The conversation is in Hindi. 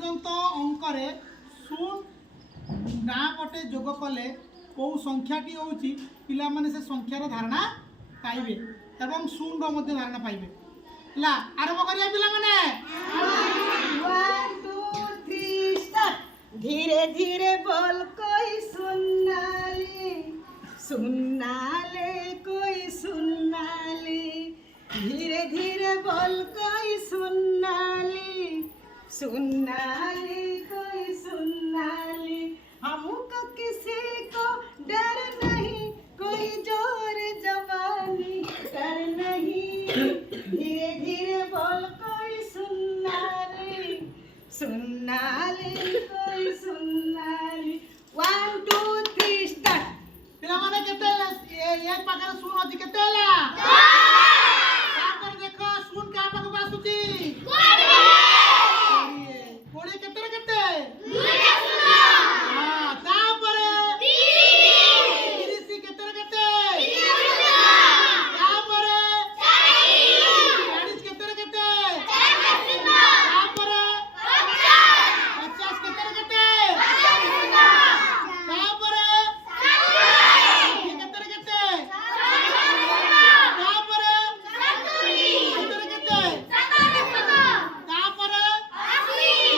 पर्यंत अंकरे शून्य ना पटे जोग कले कौ संख्याटी हूँ पिला माने से संख्यार धारणा पाइबे एवं शून्य मध्य धारणा पाइबे ला आरंभ करिया पिला माने 1 2 3 स्टार्ट धीरे धीरे बोल कोई सुनाले सुनाले कोई सुनाले धीरे धीरे बोल कोई सुनाले सुनाले कोई सुनाले हमको किसी को डर नहीं कोई जोर जवानी डर नहीं धीरे धीरे बोल कोई सुनाले सुनाले कोई सुनाले 1 2 3 स्टार्ट पिला माने केते एक पाखरे शून्य अछि केते ला तापर देखो शून्य का पाखु आसुची 20 केते